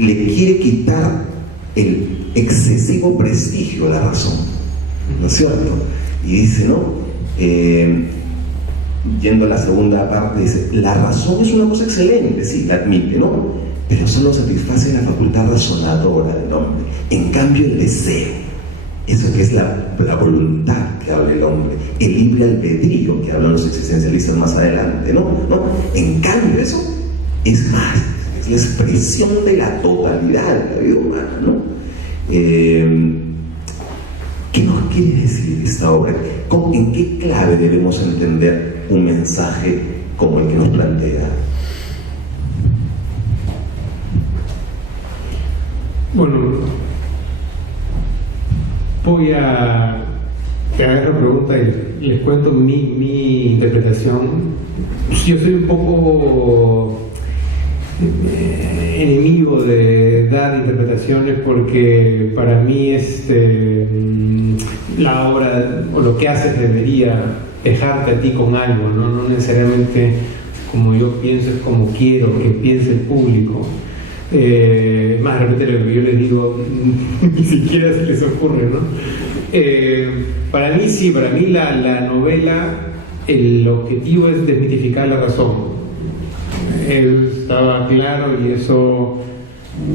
le quiere quitar el excesivo prestigio a la razón, ¿no es cierto? Y dice, ¿no? Yendo a la segunda parte, dice, la razón es una cosa excelente, sí, la admite, ¿no? Pero solo satisface la facultad razonadora del hombre. En cambio, el deseo, eso que es la voluntad que habla el hombre, el libre albedrío que hablan los existencialistas más adelante, ¿no? En cambio, eso es más, es la expresión de la totalidad de la vida humana, ¿no? ¿Qué nos quiere decir esta obra? ¿En qué clave debemos entender un mensaje como el que nos plantea? Bueno, voy a hacer la pregunta y les cuento mi interpretación. Yo soy un poco enemigo de dar interpretaciones porque para mí la obra o lo que haces debería dejarte a ti con algo, no necesariamente como yo pienso, es como quiero que piense el público. Más de repente lo que yo les digo ni siquiera se les ocurre, ¿no? Para mí sí, para mí la novela, el objetivo es desmitificar la razón. Estaba claro y eso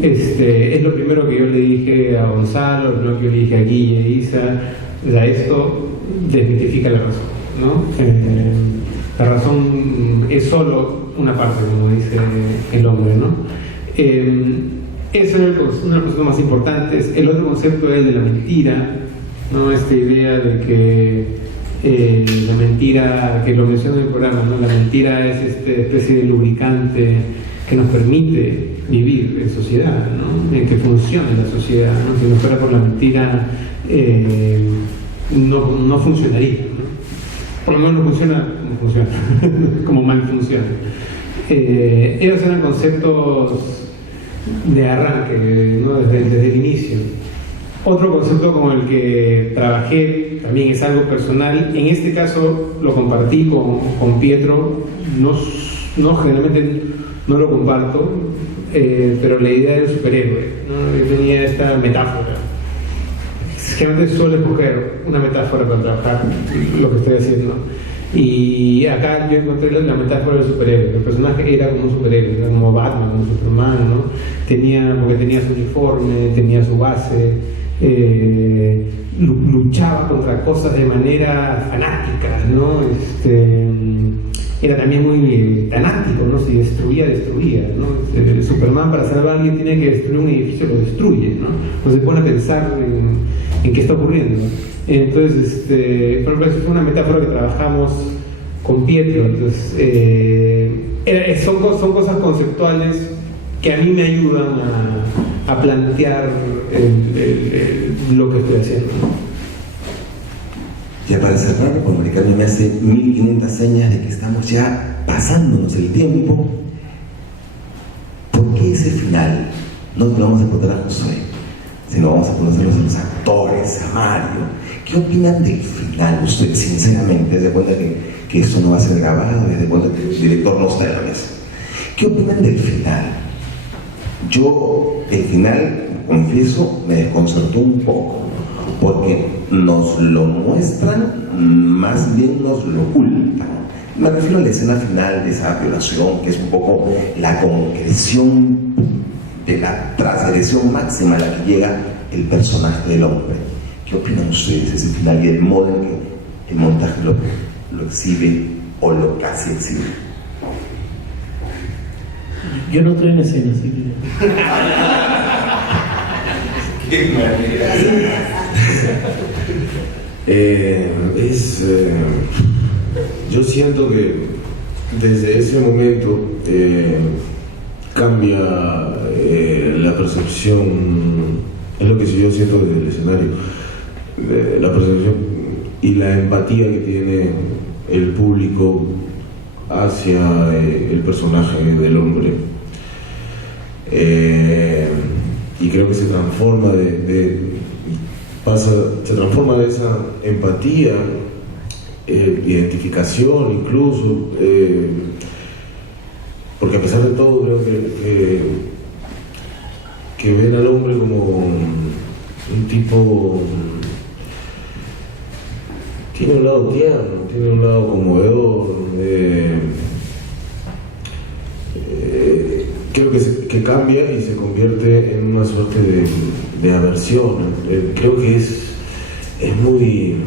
es lo primero que yo le dije a Gonzalo, lo primero que yo le dije a Guille, a Isa, o sea, esto desmitifica la razón, ¿no? La razón es solo una parte, como dice el hombre, ¿no? Eso es uno de los conceptos más importantes. El otro concepto es el de la mentira, ¿no? Esta idea de que la mentira, que lo menciono en el programa, ¿no? La mentira es esta especie de lubricante que nos permite vivir en sociedad, ¿no? Que funcione la sociedad, ¿no? Si no fuera por la mentira, no funcionaría, ¿no? Por lo menos no funciona como funciona, como mal funciona. Esos eran conceptos de arranque, ¿no? desde el inicio. Otro concepto con el que trabajé también es algo personal. En este caso lo compartí con Pietro. No generalmente no lo comparto, pero la idea del superhéroe, ¿no? Yo tenía esta metáfora. Generalmente suelo escoger una metáfora para trabajar lo que estoy haciendo. Y acá yo encontré la metáfora del superhéroe. El personaje era como un superhéroe, era como Batman, como Superman, ¿no? Porque tenía su uniforme, tenía su base, luchaba contra cosas de manera fanática, ¿no? Era también muy fanático, ¿no? Si destruía, ¿no? Superman, para salvar a alguien, tiene que destruir un edificio, lo destruye, ¿no? Entonces se pone a pensar en qué está ocurriendo, ¿no? Entonces, por ejemplo, eso fue una metáfora que trabajamos con Pietro. Entonces, son cosas conceptuales que a mí me ayudan a plantear lo que estoy haciendo. Ya para cerrar, cuando Ricardo me hace 1500 señas de que estamos ya pasándonos el tiempo, ese final no le vamos a contar a Josué, sino vamos a conocerlos a los actores, a Mario. ¿Qué opinan del final ustedes, sinceramente? ¿Se cuenta que esto no va a ser grabado? ¿Se cuenta que el director no está en la mesa? ¿Qué opinan del final? Yo, el final, confieso, me desconcertó un poco, porque nos lo muestran, más bien nos lo ocultan. Me refiero a la escena final de esa violación, que es un poco la concreción de la transgresión máxima a la que llega el personaje del hombre. ¿Qué opinan ustedes de ese final y el modo en que el montaje lo exhibe o lo casi exhibe? Yo no estoy en escena, así que... yo siento que desde ese momento cambia la percepción, es lo que yo siento desde el escenario, la percepción y la empatía que tiene el público hacia el personaje del hombre. Y creo que se transforma se transforma de esa empatía, identificación incluso, porque a pesar de todo creo que ven al hombre como un tipo, tiene un lado tierno, tiene un lado conmovedor, creo que cambia y se convierte en una suerte de aversión. Creo que es muy,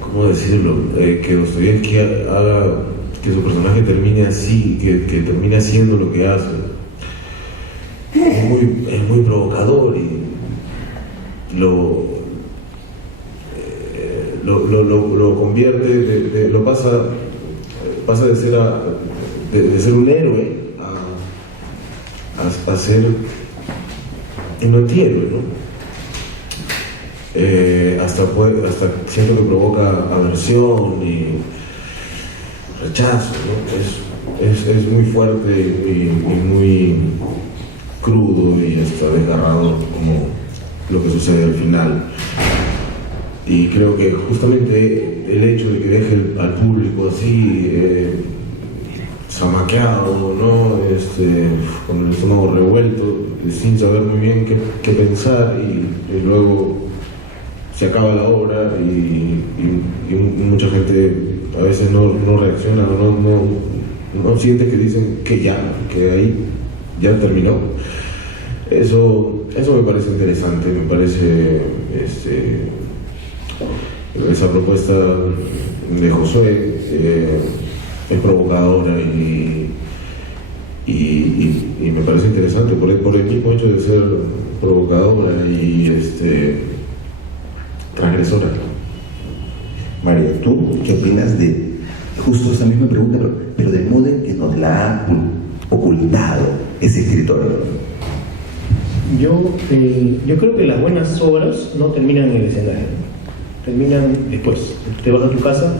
¿cómo decirlo? Que Dostoyevsky haga que su personaje termine así, que termine haciendo lo que hace. Es muy provocador y lo convierte, lo pasa de ser un héroe a ser un antihéroe, ¿no? Hasta siento que provoca aversión y rechazo, ¿no? Es muy fuerte y muy crudo y hasta desgarrador como lo que sucede al final. Y creo que justamente el hecho de que deje al público así zamaqueado, ¿no? Con el estómago revuelto, sin saber muy bien qué pensar, y luego se acaba la obra y mucha gente a veces no reacciona, no siente, que dicen que ahí ya terminó. Eso me parece interesante, me parece esa propuesta de Josué es provocadora y me parece interesante por el mismo hecho de ser provocadora y transgresora. Mario, ¿tú qué opinas de justo esa misma pregunta, pero del modo en que nos la ha ocultado ese escritor? Yo creo que las buenas obras no terminan en el escenario, terminan después. Te vas a tu casa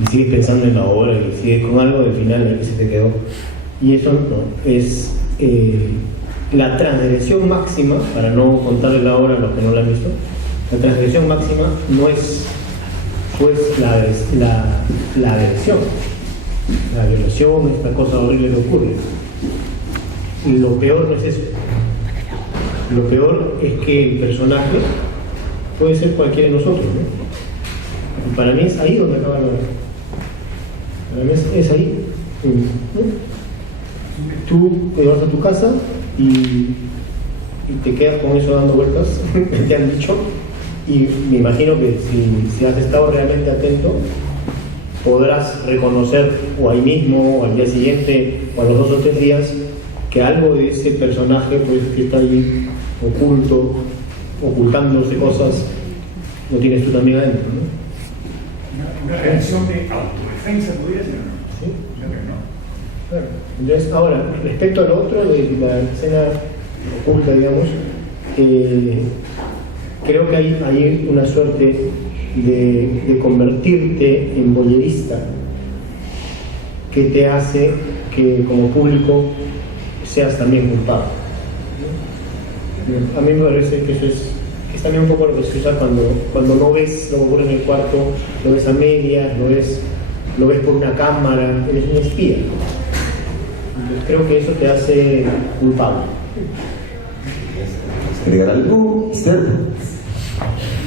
y sigues pensando en la obra y sigues con algo del final en el que se te quedó. Y eso no, es la transgresión máxima, para no contarle la obra a los que no la han visto. La transgresión máxima no es pues la agresión, la violación, esta cosa horrible que ocurre. Lo peor no es eso. Lo peor es que el personaje puede ser cualquiera de nosotros, ¿no? Y para mí es ahí donde acaba la obra. Para mí es ahí. ¿No? Tú te vas a tu casa y te quedas con eso dando vueltas, te han dicho, y me imagino que si has estado realmente atento, podrás reconocer o ahí mismo, o al día siguiente, o a los 2 o 3 días, que algo de ese personaje pues, que está ahí oculto, ocultándose cosas, lo tienes tú también adentro, ¿no? Una reacción de autodefensa, ¿podría ser o no? Sí. Yo creo que no. Claro. Entonces, ahora, respecto al otro, de la escena oculta, digamos, creo que hay una suerte de convertirte en voyerista que te hace que como público seas también culpable. A mí me parece que eso es también un poco lo que se usa cuando no ves lo que ocurre en el cuarto, lo ves a medias, lo ves por una cámara, eres un espía. Entonces, creo que eso te hace culpable. ¿Agregar algo, Esther?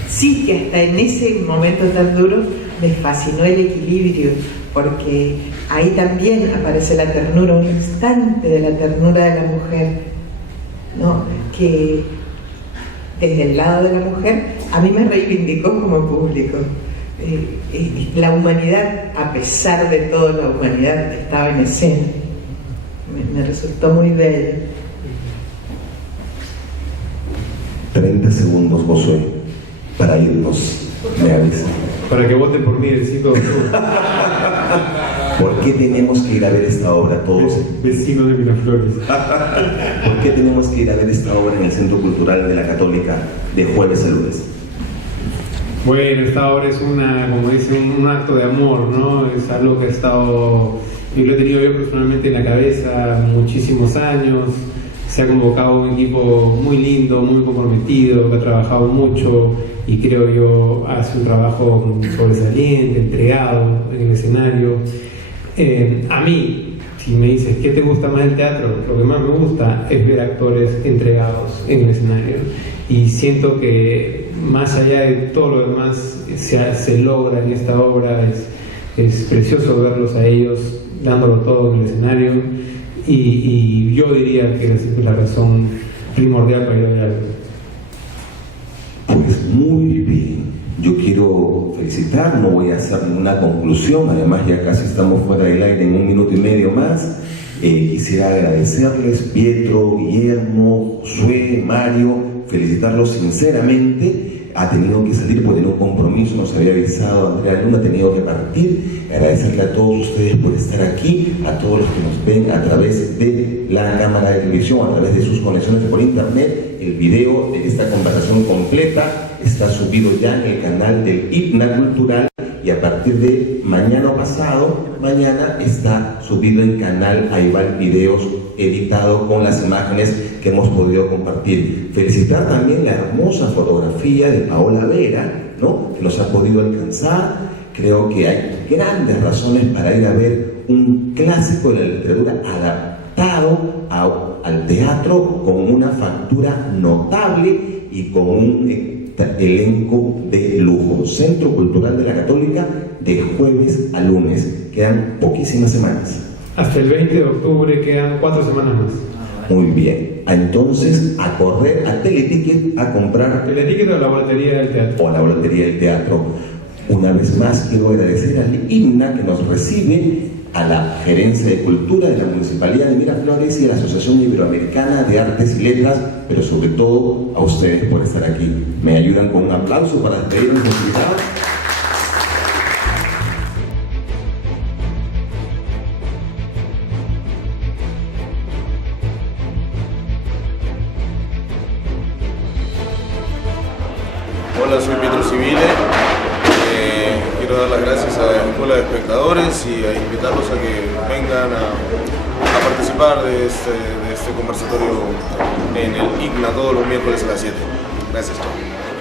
Sí, que hasta en ese momento tan duro me fascinó el equilibrio, porque ahí también aparece la ternura, un instante de la ternura de la mujer, ¿no? Que desde el lado de la mujer a mí me reivindicó como público. La humanidad, a pesar de todo, la humanidad estaba en escena. Me resultó muy bello. 30 segundos, Josué, para irnos. Me avisa. Para que voten por mí el 5 de octubre. ¿Por qué tenemos que ir a ver esta obra todos? Vecino de Miraflores. ¿Por qué tenemos que ir a ver esta obra en el Centro Cultural de la Católica de jueves a lunes? Bueno, esta obra es como dice, un acto de amor, ¿no? Es algo que yo lo he tenido yo personalmente en la cabeza muchísimos años. Se ha convocado un equipo muy lindo, muy comprometido, que ha trabajado mucho y creo yo hace un trabajo sobresaliente, entregado en el escenario. A mí, si me dices, ¿qué te gusta más del teatro? Lo que más me gusta es ver actores entregados en el escenario. Y siento que más allá de todo lo demás se logra en esta obra. Es precioso verlos a ellos dándolo todo en el escenario. Y yo diría que es la razón primordial para ir a ver algo. Pues muy bien. Yo quiero felicitar, no voy a hacer ninguna conclusión, además ya casi estamos fuera del aire en 1 minuto y medio más. Quisiera agradecerles, Pietro, Guillermo, Josué, Mario, felicitarlos sinceramente. Ha tenido que salir porque tenía un compromiso, nos había avisado Andrea Luna, ha tenido que partir. Agradecerle a todos ustedes por estar aquí, a todos los que nos ven a través de la cámara de televisión, a través de sus conexiones por internet. El video de esta conversación completa está subido ya en el canal del IPNA Cultural y a partir de mañana o pasado, mañana está subido en canal Ayval Videos editado con las imágenes que hemos podido compartir. Felicitar también la hermosa fotografía de Paola Vera, ¿no?, que nos ha podido alcanzar. Creo que hay grandes razones para ir a ver un clásico de la literatura adaptado al teatro con una factura notable y con un elenco de lujo. Centro Cultural de la Católica, de jueves a lunes. Quedan poquísimas semanas. Hasta el 20 de octubre quedan 4 semanas más. Muy bien. Entonces, a correr a Teleticket a comprar. ¿Teleticket o la boletería del teatro? O la boletería del teatro. Una vez más quiero agradecer al IPNA que nos recibe, a la Gerencia de Cultura de la Municipalidad de Miraflores y a la Asociación Iberoamericana de Artes y Letras, pero sobre todo a ustedes por estar aquí. ¿Me ayudan con un aplauso para despedir a nuestros invitados? Hola, soy Pietro Civile. Quiero dar las gracias a la Escuela de Espectadores y a invitarlos a que vengan a participar de este conversatorio en el IPNA todos los miércoles a las 7. Gracias.